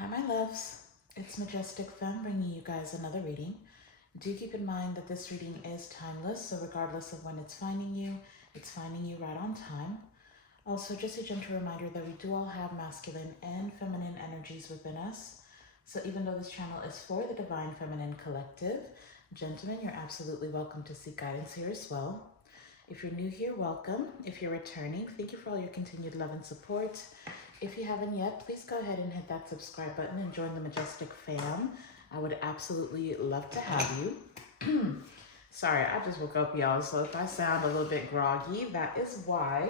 Hi, my loves. It's Majestic Femme bringing you guys another reading. Do keep in mind that this reading is timeless, so regardless of when it's finding you right on time. Also, just a gentle reminder that we do all have masculine and feminine energies within us. So even though this channel is for the Divine Feminine Collective, gentlemen, you're absolutely welcome to seek guidance here as well. If you're new here, welcome. If you're returning, thank you for all your continued love and support. If you haven't yet, please go ahead and hit that subscribe button and join the Majestic fam. I would absolutely love to have you. Sorry, I just woke up, y'all, so if I sound a little bit groggy, that is why.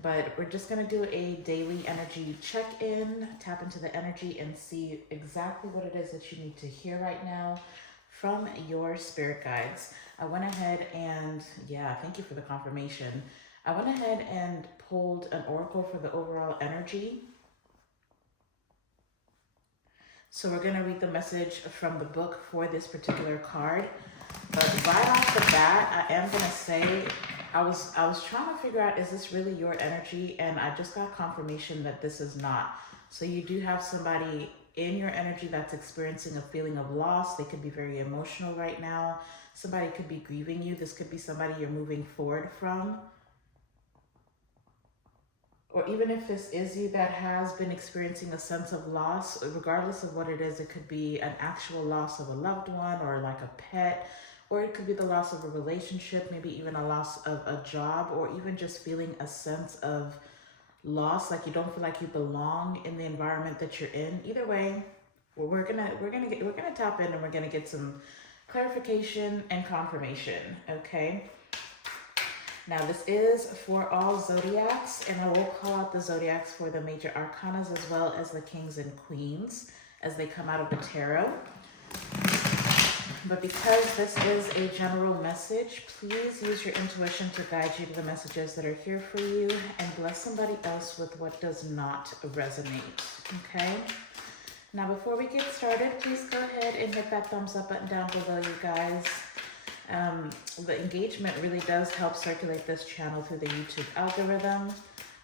But we're just going to do a daily energy check-in, tap into the energy, and see exactly what it is that you need to hear right now from your spirit guides. I went ahead and, thank you for the confirmation. I went ahead and pulled an oracle for the overall energy. So we're going to read the message from the book for this particular card. But right off the bat, I am going to say, I was trying to figure out, is this really your energy? And I just got confirmation that this is not. So you do have somebody in your energy that's experiencing a feeling of loss. They could be very emotional right now. Somebody could be grieving you. This could be somebody you're moving forward from. Or even if this is you that has been experiencing a sense of loss, regardless of what it is, it could be an actual loss of a loved one or like a pet, or it could be the loss of a relationship, maybe even a loss of a job, or even just feeling a sense of loss, like you don't feel like you belong in the environment that you're in. Either way, we're gonna tap in and we're gonna get some clarification and confirmation. Okay. Now this is for all zodiacs, and I will call out the zodiacs for the major arcanas as well as the kings and queens as they come out of the tarot. But because this is a general message, please use your intuition to guide you to the messages that are here for you and bless somebody else with what does not resonate, okay? Now before we get started, please go ahead and hit that thumbs up button down below, you guys. The engagement really does help circulate this channel through the YouTube algorithm,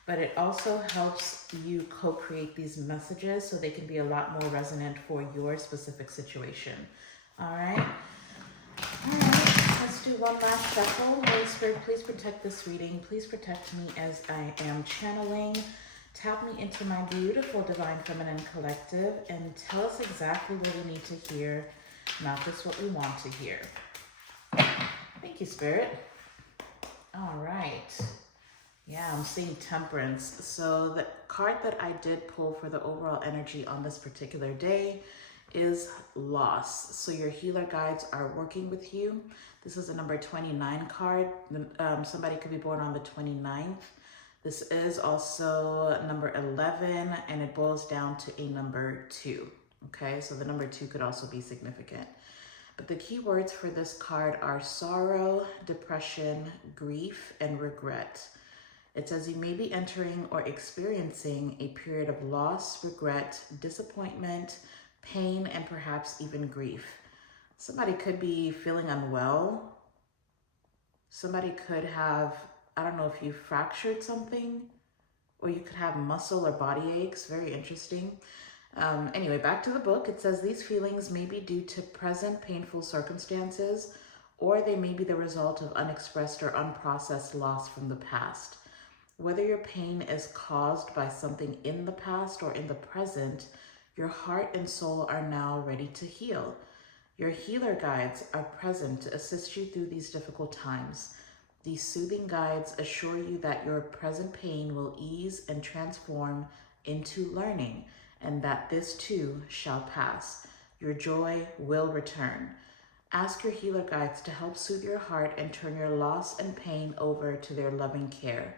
but it also helps you co-create these messages so they can be a lot more resonant for your specific situation. All right, let's do one last shuffle. Holy Spirit, please protect this reading. Please protect me as I am channeling. Tap me into my beautiful Divine Feminine Collective and tell us exactly what we need to hear, not just what we want to hear. Thank you, Spirit. All right. Yeah, I'm seeing Temperance. So the card that I did pull for the overall energy on this particular day is loss. So your healer guides are working with you. This is a number 29 card. Somebody could be born on the 29th. This is also number 11, and it boils down to a number 2. Okay, so the number 2 could also be significant. But the key words for this card are sorrow, depression, grief, and regret. It says you may be entering or experiencing a period of loss, regret, disappointment, pain, and perhaps even grief. Somebody could be feeling unwell. Somebody could have, I don't know if you fractured something, or you could have muscle or body aches. Very interesting. Anyway, back to the book. It says these feelings may be due to present painful circumstances, or they may be the result of unexpressed or unprocessed loss from the past. Whether your pain is caused by something in the past or in the present, your heart and soul are now ready to heal. Your healer guides are present to assist you through these difficult times. These soothing guides assure you that your present pain will ease and transform into learning, and that this too shall pass. Your joy will return. Ask your healer guides to help soothe your heart and turn your loss and pain over to their loving care.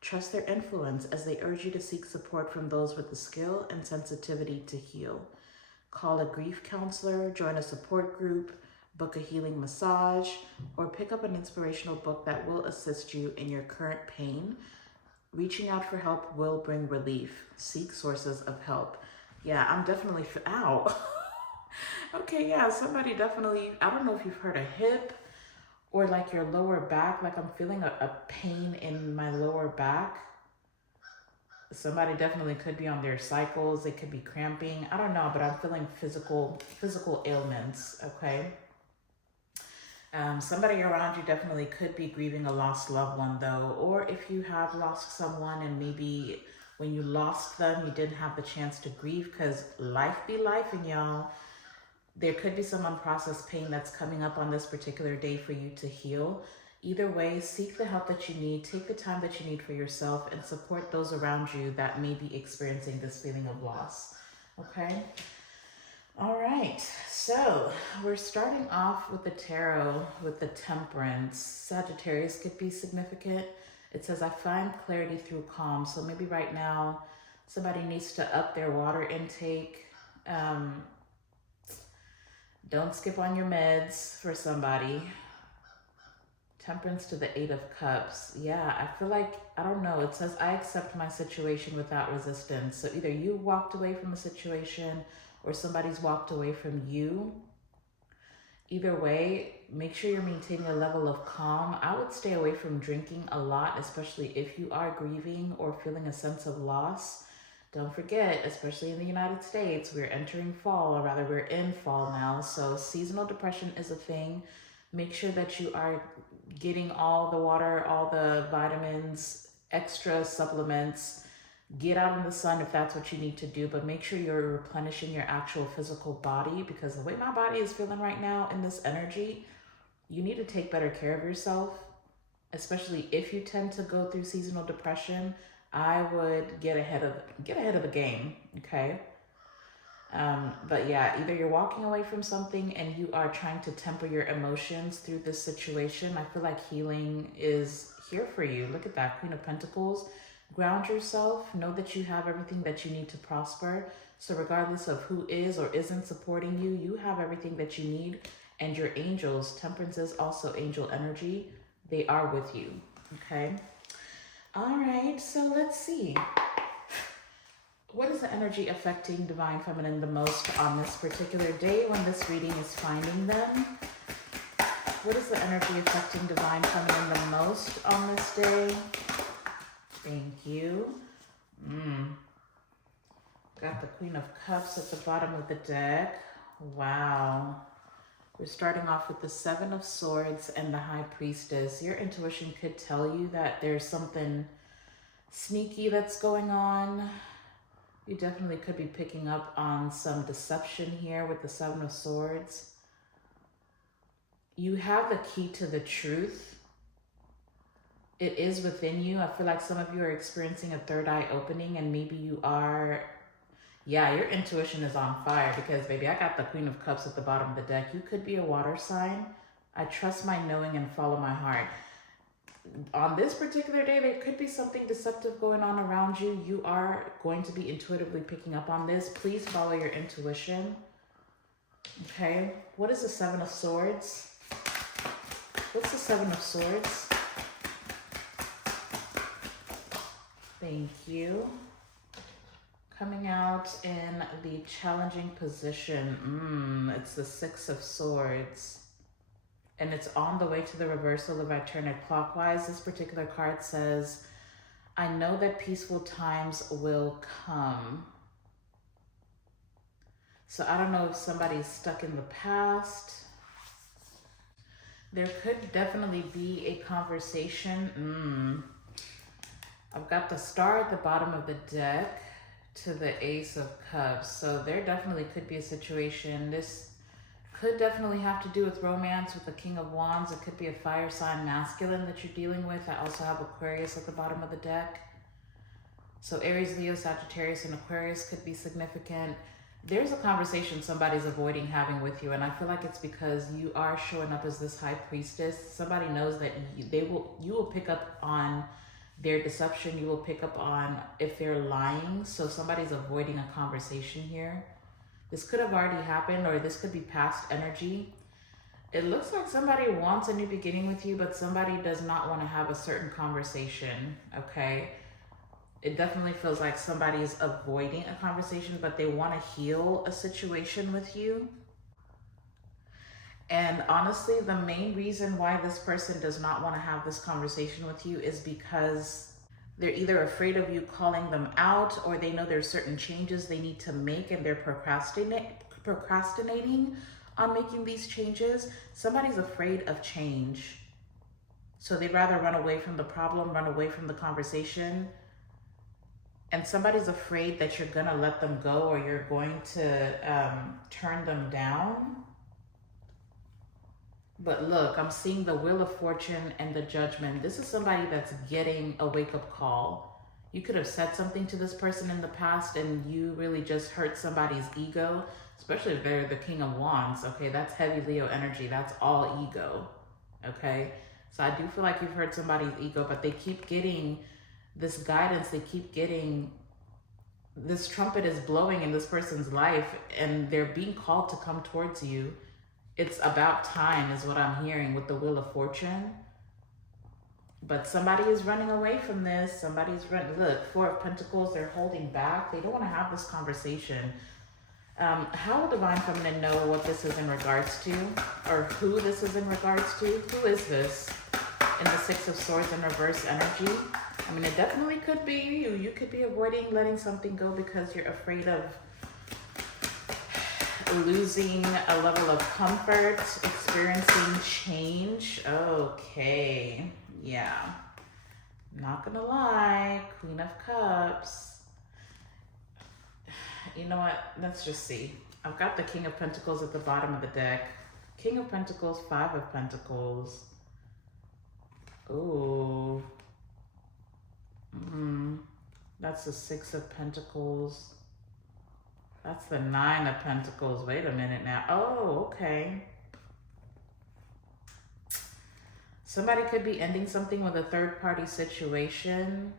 Trust their influence as they urge you to seek support from those with the skill and sensitivity to heal. Call a grief counselor, join a support group, book a healing massage, or pick up an inspirational book that will assist you in your current pain. Reaching out for help will bring relief. Seek sources of help. Yeah, I'm definitely, ow. Okay, yeah, somebody definitely, I don't know if you've heard a hip or like your lower back, like I'm feeling a pain in my lower back. Somebody definitely could be on their cycles. They could be cramping. I don't know, but I'm feeling physical ailments, okay? Somebody around you definitely could be grieving a lost loved one though, or if you have lost someone and maybe when you lost them, you didn't have the chance to grieve because life be life, and y'all, there could be some unprocessed pain that's coming up on this particular day for you to heal. Either way, seek the help that you need, take the time that you need for yourself, and support those around you that may be experiencing this feeling of loss, okay? All right, so we're starting off with the tarot with the Temperance. Sagittarius could be significant. It says, I find clarity through calm. So maybe right now somebody needs to up their water intake. Don't skip on your meds for somebody. Temperance to the 8 of Cups. Yeah, I feel like, I don't know. It says, I accept my situation without resistance. So either you walked away from a situation or somebody's walked away from you. Either way, make sure you're maintaining a level of calm. I would stay away from drinking a lot, especially if you are grieving or feeling a sense of loss. Don't forget, especially in the United States, we're entering fall, or rather we're in fall now. So seasonal depression is a thing. Make sure that you are getting all the water, all the vitamins, extra supplements. Get out in the sun if that's what you need to do, but make sure you're replenishing your actual physical body, because the way my body is feeling right now in this energy, you need to take better care of yourself, especially if you tend to go through seasonal depression. I would get ahead of the game, okay? But yeah, either you're walking away from something and you are trying to temper your emotions through this situation. I feel like healing is here for you. Look at that, Queen of Pentacles. Ground yourself. Know that you have everything that you need to prosper. So regardless of who is or isn't supporting you, you have everything that you need. And your angels, Temperance is also angel energy. They are with you, okay? All right, so let's see. What is the energy affecting Divine Feminine the most on this particular day when this reading is finding them? What is the energy affecting Divine Feminine the most on this day? Thank you. Got the Queen of Cups at the bottom of the deck. Wow. We're starting off with the 7 of Swords and the High Priestess. Your intuition could tell you that there's something sneaky that's going on. You definitely could be picking up on some deception here with the 7 of Swords. You have the key to the truth. It is within you. I feel like some of you are experiencing a third eye opening, and maybe you are, yeah, your intuition is on fire because, baby, I got the Queen of Cups at the bottom of the deck. You could be a water sign. I trust my knowing and follow my heart. On this particular day, there could be something deceptive going on around you. You are going to be intuitively picking up on this. Please follow your intuition. Okay, what is the 7 of Swords? What's the 7 of Swords? Thank you. Coming out in the challenging position. It's the 6 of Swords. And it's on the way to the reversal if I turn it clockwise. This particular card says, I know that peaceful times will come. So I don't know if somebody's stuck in the past. There could definitely be a conversation. I've got the Star at the bottom of the deck to the Ace of Cups. So there definitely could be a situation. This could definitely have to do with romance with the King of Wands. It could be a fire sign masculine that you're dealing with. I also have Aquarius at the bottom of the deck. So Aries, Leo, Sagittarius, and Aquarius could be significant. There's a conversation somebody's avoiding having with you, and I feel like it's because you are showing up as this High Priestess. Somebody knows that you will pick up on their deception. You will pick up on if they're lying. So somebody's avoiding a conversation here. This could have already happened, or this could be past energy. It looks like somebody wants a new beginning with you, but somebody does not want to have a certain conversation, okay? It definitely feels like somebody's avoiding a conversation, but they want to heal a situation with you. And honestly, the main reason why this person does not want to have this conversation with you is because They're either afraid of you calling them out, or they know there's certain changes they need to make and they're procrastinating on making these changes. Somebody's afraid of change. So they'd rather run away from the problem, run away from the conversation. And somebody's afraid that you're gonna let them go, or you're going to turn them down. But look, I'm seeing the Wheel of Fortune and the Judgment. This is somebody that's getting a wake-up call. You could have said something to this person in the past and you really just hurt somebody's ego, especially if they're the King of Wands. Okay, that's heavy Leo energy. That's all ego. Okay, so I do feel like you've hurt somebody's ego, but they keep getting this guidance. They keep getting this trumpet is blowing in this person's life, and they're being called to come towards you. It's about time is what I'm hearing with the Wheel of Fortune. But somebody is running away from this. Somebody's running. Look, Four of Pentacles, they're holding back. They don't want to have this conversation. How will Divine Feminine know what this is in regards to? Or who this is in regards to? Who is this? In the Six of Swords in reverse energy. I mean, it definitely could be you. You could be avoiding letting something go because you're afraid of losing a level of comfort, experiencing change. Okay, yeah. Not gonna lie, Queen of Cups. You know what? Let's just see. I've got the King of Pentacles at the bottom of the deck. King of Pentacles, Five of Pentacles. Ooh. That's the Six of Pentacles. That's the Nine of Pentacles. Wait a minute now. Oh, okay. Somebody could be ending something with a third-party situation.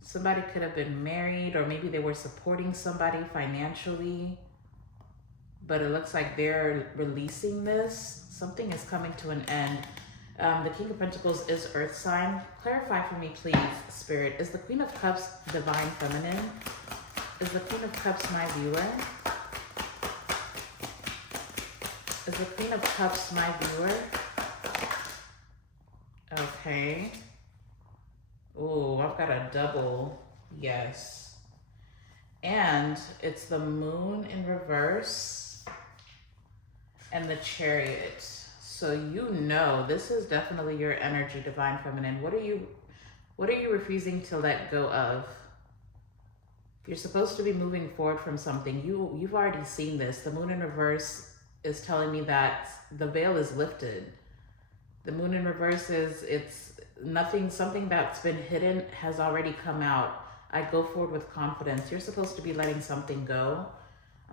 Somebody could have been married, or maybe they were supporting somebody financially. But it looks like they're releasing this. Something is coming to an end. The King of Pentacles is Earth sign. Clarify for me, please, Spirit. Is the Queen of Cups Divine Feminine? Is the Queen of Cups my viewer? Is the Queen of Cups my viewer? Okay. Ooh, I've got a double yes. And it's the Moon in reverse and the Chariot. So you know this is definitely your energy, Divine Feminine. What are you refusing to let go of? You're supposed to be moving forward from something. You've already seen this. The Moon in reverse is telling me that the veil is lifted. The Moon in reverse is, it's nothing, something that's been hidden has already come out. I go forward with confidence. You're supposed to be letting something go.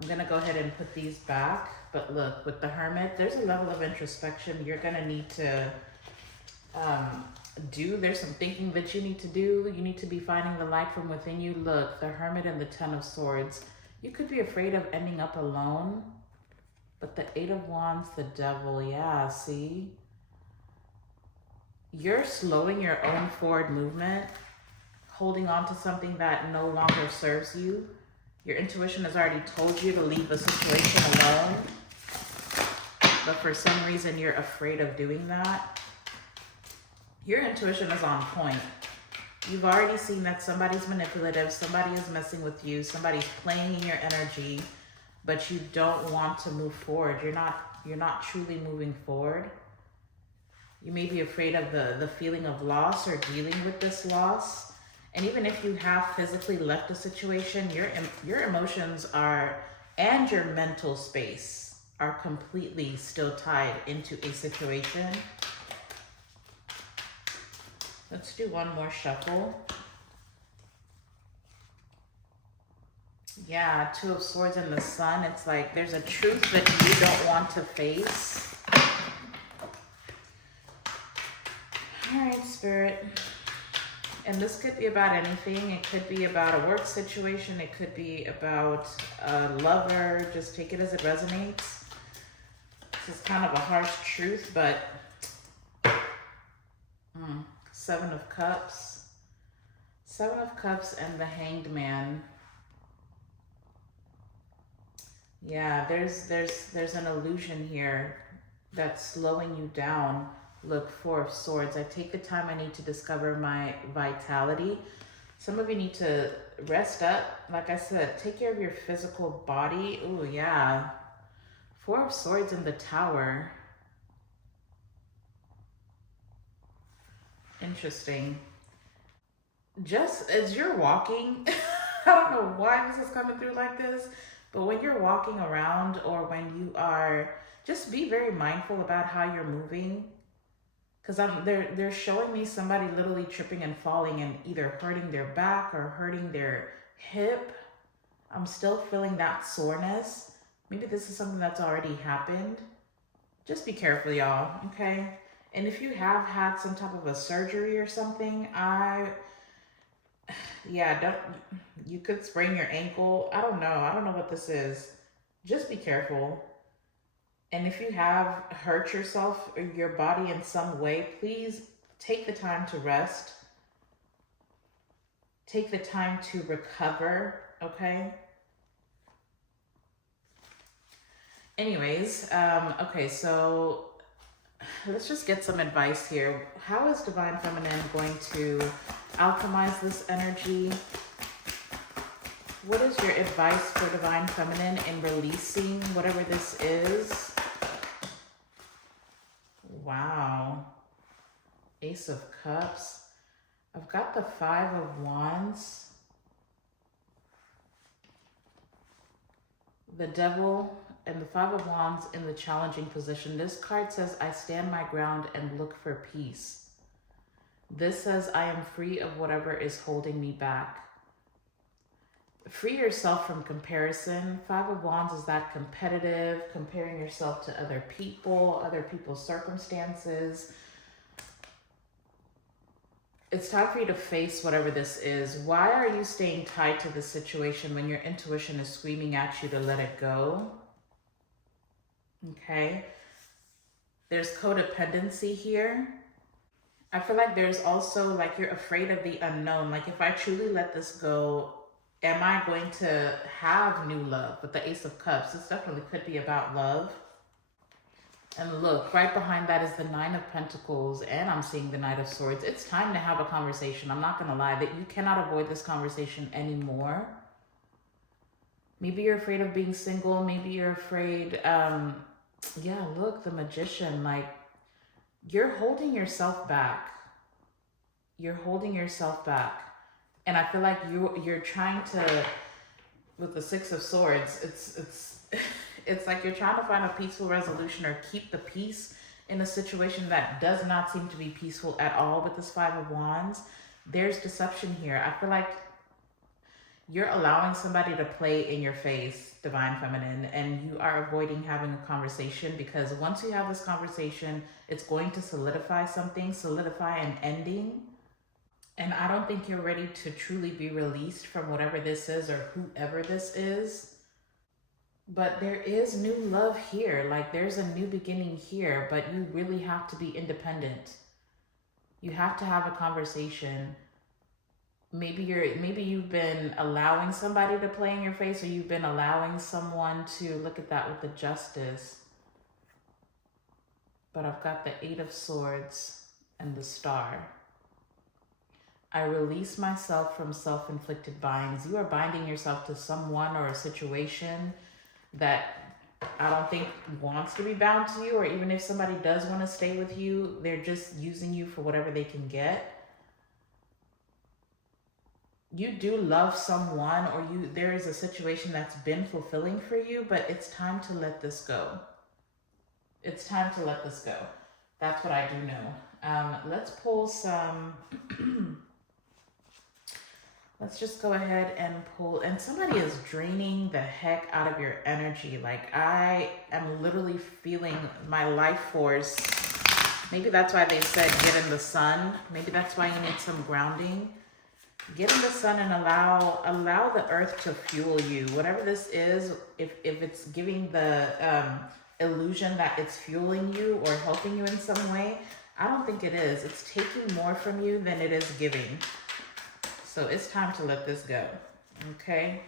I'm gonna go ahead and put these back. But look, with the Hermit, there's a level of introspection you're gonna need to do. There's some thinking that you need to do. You need to be finding the light from within you. Look, the Hermit and the Ten of Swords. You could be afraid of ending up alone. But the Eight of Wands, the Devil, yeah, see? You're slowing your own forward movement, holding on to something that no longer serves you. Your intuition has already told you to leave the situation alone. But for some reason, you're afraid of doing that. Your intuition is on point. You've already seen that somebody's manipulative, somebody is messing with you, somebody's playing in your energy, but you don't want to move forward. You're not truly moving forward. You may be afraid of the feeling of loss or dealing with this loss. And even if you have physically left a situation, your emotions are, and your mental space are completely still tied into a situation. Let's do one more shuffle. Yeah, Two of Swords and the Sun. It's like there's a truth that you don't want to face. All right, Spirit. And this could be about anything. It could be about a work situation. It could be about a lover. Just take it as it resonates. This is kind of a harsh truth, but Seven of Cups. Seven of Cups and the Hanged Man. Yeah, there's an illusion here that's slowing you down. Look, Four of Swords. I take the time I need to discover my vitality. Some of you need to rest up. Like I said, take care of your physical body. Ooh, yeah. Four of Swords in the Tower. Interesting. Just as you're walking, I don't know why this is coming through like this, but when you're walking around or when you are, just be very mindful about how you're moving. Because they're showing me somebody literally tripping and falling and either hurting their back or hurting their hip. I'm still feeling that soreness. Maybe this is something that's already happened. Just be careful, y'all, okay? And if you have had some type of a surgery or something, you could sprain your ankle. I don't know what this is. Just be careful. And if you have hurt yourself or your body in some way, please take the time to rest. Take the time to recover, okay? Anyways, okay, so let's just get some advice here. How is Divine Feminine going to alchemize this energy? What is your advice for Divine Feminine in releasing whatever this is? Wow. Ace of Cups. I've got the Five of Wands. The Devil and the Five of Wands in the challenging position. This card says, I stand my ground and look for peace. This says, I am free of whatever is holding me back. Free yourself from comparison. Five of Wands is that competitive, comparing yourself to other people, other people's circumstances. It's time for you to face whatever this is. Why are you staying tied to this situation when your intuition is screaming at you to let it go? Okay. There's codependency here. I feel like there's also like you're afraid of the unknown. Like if I truly let this go, am I going to have new love? With the Ace of Cups, this definitely could be about love. And look, right behind that is the Nine of Pentacles, and I'm seeing the Knight of Swords. It's time to have a conversation. I'm not going to lie that you cannot avoid this conversation anymore. Maybe you're afraid of being single. Maybe you're afraid, yeah, look, the Magician, like you're holding yourself back. You're holding yourself back. And I feel like you're trying to, with the Six of Swords, it's like you're trying to find a peaceful resolution or keep the peace in a situation that does not seem to be peaceful at all with this Five of Wands. There's deception here. I feel like you're allowing somebody to play in your face, Divine Feminine, and you are avoiding having a conversation because once you have this conversation, it's going to solidify something, solidify an ending. And I don't think you're ready to truly be released from whatever this is or whoever this is. But there is new love here. Like there's a new beginning here, but you really have to be independent. You have to have a conversation. Maybe you've been allowing somebody to play in your face, or you've been allowing someone to look at that with the Justice. But I've got the Eight of Swords and the Star. I release myself from self-inflicted binds. You are binding yourself to someone or a situation that I don't think wants to be bound to you, or even if somebody does want to stay with you, they're just using you for whatever they can get. You do love someone, or there is a situation that's been fulfilling for you, but it's time to let this go. It's time to let this go. That's what I do know. Let's pull some... Let's just go ahead and pull, and somebody is draining the heck out of your energy. Like I am literally feeling my life force. Maybe that's why they said get in the sun. Maybe that's why you need some grounding. Get in the sun and allow the earth to fuel you. Whatever this is, if it's giving the illusion that it's fueling you or helping you in some way, I don't think it is. It's taking more from you than it is giving. So it's time to let this go, okay?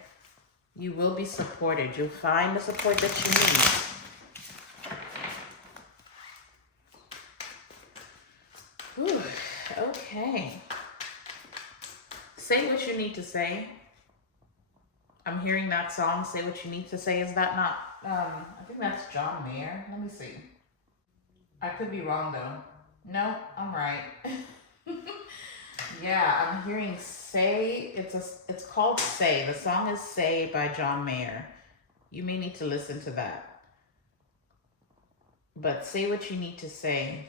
You will be supported. You'll find the support that you need. you need to say. I'm hearing that song, Say What You Need to Say. Is that not, I think that's John Mayer. Let me see. I could be wrong though. No, I'm right. Yeah, I'm hearing Say. It's called Say. The song is Say by John Mayer. You may need to listen to that. But say what you need to say.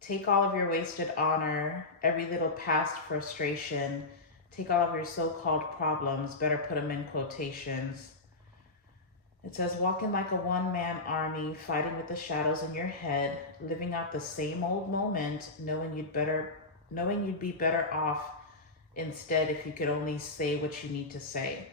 Take all of your wasted honor, every little past frustration, take all of your so-called problems, better put them in quotations. It says, walking like a one-man army, fighting with the shadows in your head, living out the same old moment, knowing you'd be better off instead if you could only say what you need to say.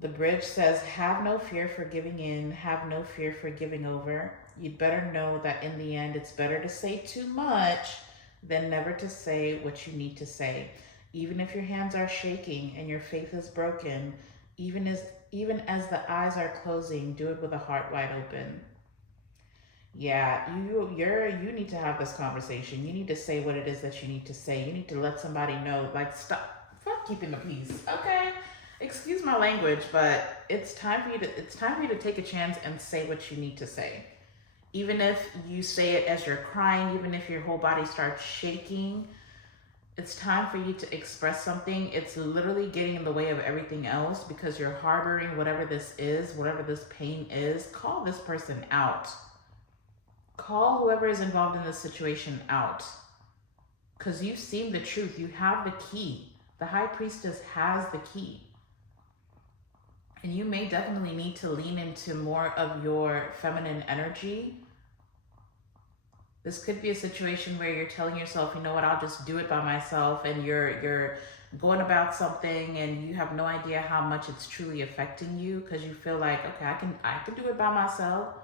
The bridge says, have no fear for giving in, have no fear for giving over. You'd better know that in the end, it's better to say too much than never to say what you need to say. Even if your hands are shaking and your faith is broken, even as the eyes are closing, do it with a heart wide open. Yeah, you need to have this conversation. You need to say what it is that you need to say. You need to let somebody know, like, stop, fuck keeping the peace, okay? Excuse my language, but it's time for you to take a chance and say what you need to say. Even if you say it as you're crying, even if your whole body starts shaking, it's time for you to express something. It's literally getting in the way of everything else because you're harboring whatever this is, whatever this pain is. Call this person out. Call whoever is involved in this situation out. Because you've seen the truth. You have the key. The high priestess has the key. And you may definitely need to lean into more of your feminine energy. This could be a situation where you're telling yourself, you know what, I'll just do it by myself, and you're going about something and you have no idea how much it's truly affecting you because you feel like, okay, I can do it by myself.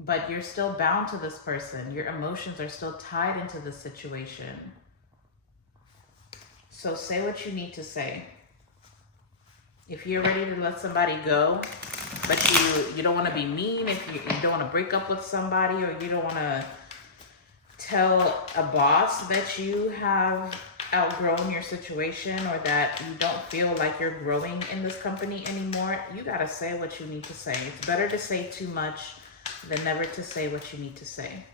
But you're still bound to this person. Your emotions are still tied into this situation. So say what you need to say. If you're ready to let somebody go, but you don't want to be mean, if you don't want to break up with somebody, or you don't want to tell a boss that you have outgrown your situation or that you don't feel like you're growing in this company anymore, you got to say what you need to say. It's better to say too much than never to say what you need to say.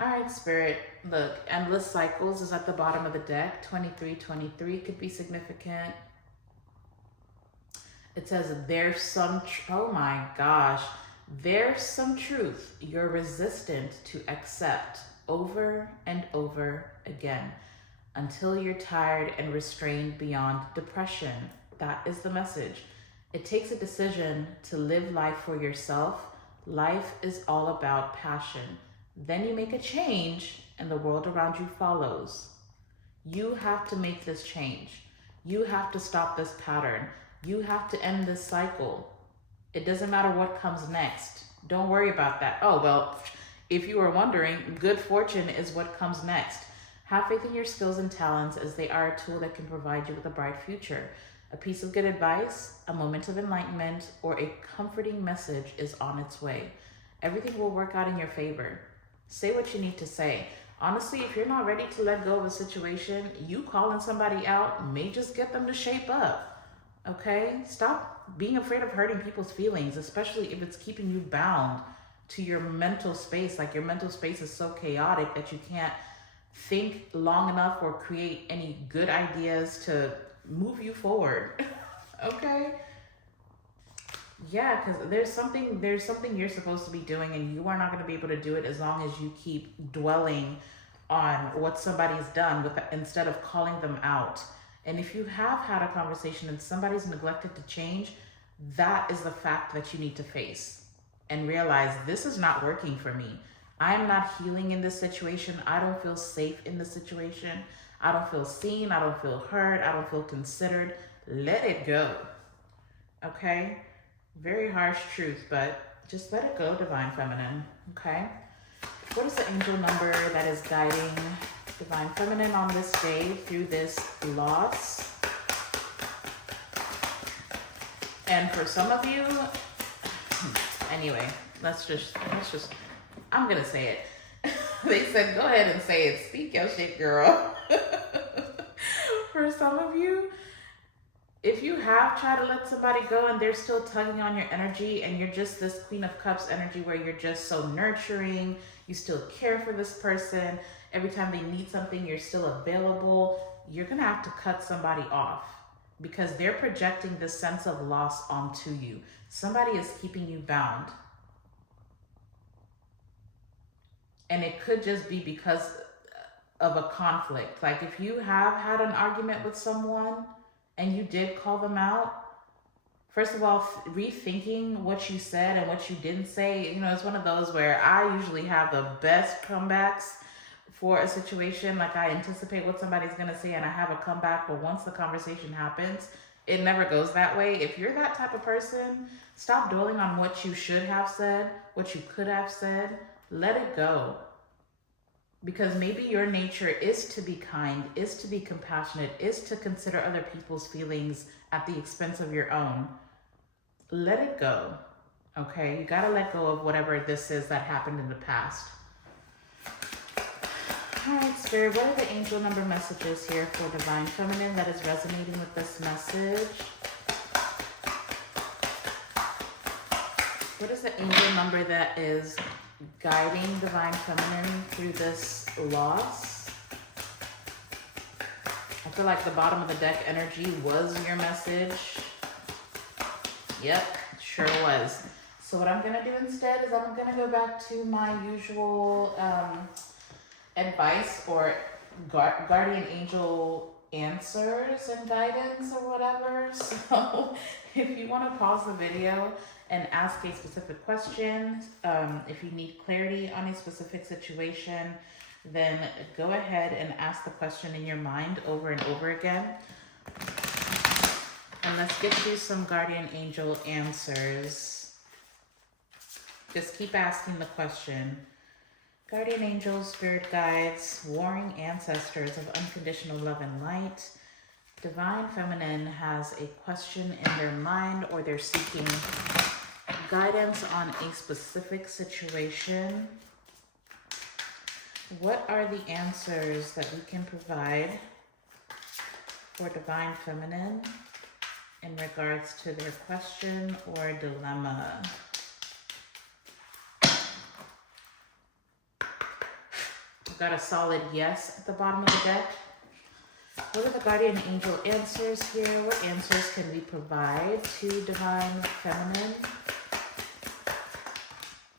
All right, Spirit, look, Endless Cycles is at the bottom of the deck. 2323 could be significant. It says there's some, oh my gosh, there's some truth you're resistant to accept over and over again until you're tired and restrained beyond depression. That is the message. It takes a decision to live life for yourself. Life is all about passion. Then you make a change and the world around you follows. You have to make this change. You have to stop this pattern. You have to end this cycle. It doesn't matter what comes next. Don't worry about that. Oh, well, if you were wondering, good fortune is what comes next. Have faith in your skills and talents as they are a tool that can provide you with a bright future. A piece of good advice, a moment of enlightenment, or a comforting message is on its way. Everything will work out in your favor. Say what you need to say. Honestly, if you're not ready to let go of a situation, you calling somebody out may just get them to shape up. Okay? Stop being afraid of hurting people's feelings, especially if it's keeping you bound to your mental space. Like your mental space is so chaotic that you can't think long enough or create any good ideas to move you forward. Okay? Yeah, because there's something you're supposed to be doing and you are not going to be able to do it as long as you keep dwelling on what somebody's done instead of calling them out. And if you have had a conversation and somebody's neglected to change, that is the fact that you need to face and realize this is not working for me. I am not healing in this situation. I don't feel safe in this situation. I don't feel seen. I don't feel heard. I don't feel considered. Let it go. Okay? Very harsh truth, but just let it go, Divine Feminine. Okay? What is the angel number that is guiding Divine Feminine on this day through this loss? And for some of you, anyway, let's just, I'm gonna say it. They said, go ahead and say it. Speak your shit, girl. have tried to let somebody go and they're still tugging on your energy, and you're just this Queen of Cups energy where you're just so nurturing, you still care for this person, every time they need something, you're still available, you're gonna have to cut somebody off because they're projecting this sense of loss onto you. Somebody is keeping you bound. And it could just be because of a conflict. Like if you have had an argument with someone and you did call them out, first of all, rethinking what you said and what you didn't say, you know, it's one of those where I usually have the best comebacks for a situation. Like I anticipate what somebody's going to say and I have a comeback, but once the conversation happens, it never goes that way. If you're that type of person, stop dwelling on what you should have said, what you could have said. Let it go. Because maybe your nature is to be kind, is to be compassionate, is to consider other people's feelings at the expense of your own. Let it go, okay? You gotta let go of whatever this is that happened in the past. All right, Spirit, what are the angel number messages here for Divine Feminine that is resonating with this message? What is the angel number that is guiding Divine Feminine through this loss? I feel like the bottom of the deck energy was your message. Yep, sure was. So what I'm going to do instead is I'm going to go back to my usual advice or guardian angel answers and guidance or whatever. So if you want to pause the video and ask a specific question, if you need clarity on a specific situation, then go ahead and ask the question in your mind over and over again. And let's get you some guardian angel answers. Just keep asking the question. Guardian angels, spirit guides, warring ancestors of unconditional love and light. Divine Feminine has a question in their mind or they're seeking guidance on a specific situation. What are the answers that we can provide for Divine Feminine in regards to their question or dilemma? We've got a solid yes at the bottom of the deck. What are the guardian angel answers here? What answers can we provide to Divine Feminine?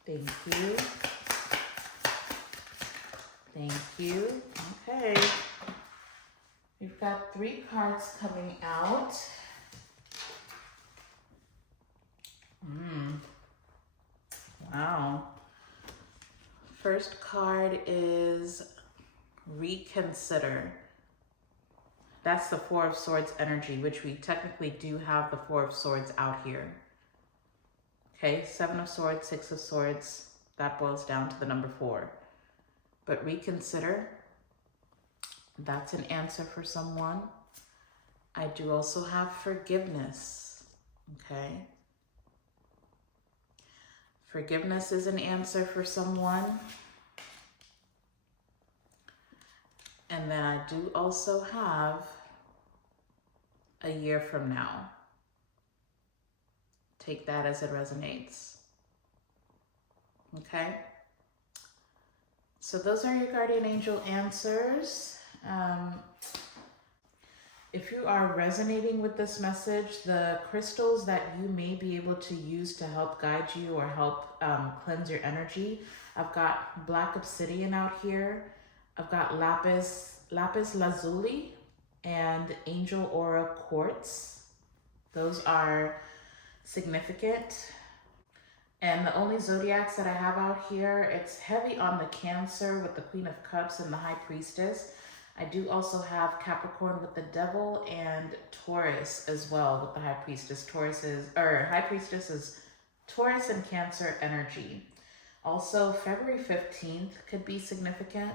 Thank you. Thank you. Okay. We've got 3 cards coming out. Wow. First card is reconsider. That's the 4 of Swords energy, which we technically do have the 4 of Swords out here. Okay, 7 of Swords, 6 of Swords, that boils down to the number 4. But reconsider, that's an answer for someone. I do also have forgiveness, okay? Forgiveness is an answer for someone. And then I do also have a year from now. Take that as it resonates. Okay? So those are your guardian angel answers. If you are resonating with this message, the crystals that you may be able to use to help guide you or help cleanse your energy, I've got black obsidian out here. I've got lapis lazuli and angel aura quartz. Those are significant. And the only zodiacs that I have out here, it's heavy on the Cancer with the Queen of Cups and the High Priestess. I do also have Capricorn with the Devil and Taurus as well with the High Priestess. High Priestess is Taurus and Cancer energy. Also, February 15th could be significant.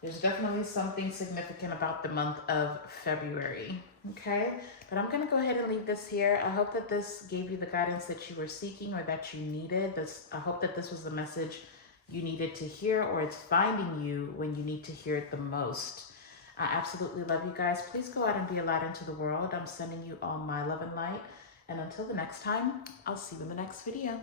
There's definitely something significant about the month of February, okay? But I'm gonna go ahead and leave this here. I hope that this gave you the guidance that you were seeking or that you needed. I hope that this was the message you needed to hear, or it's finding you when you need to hear it the most. I absolutely love you guys. Please go out and be a light into the world. I'm sending you all my love and light. And until the next time, I'll see you in the next video.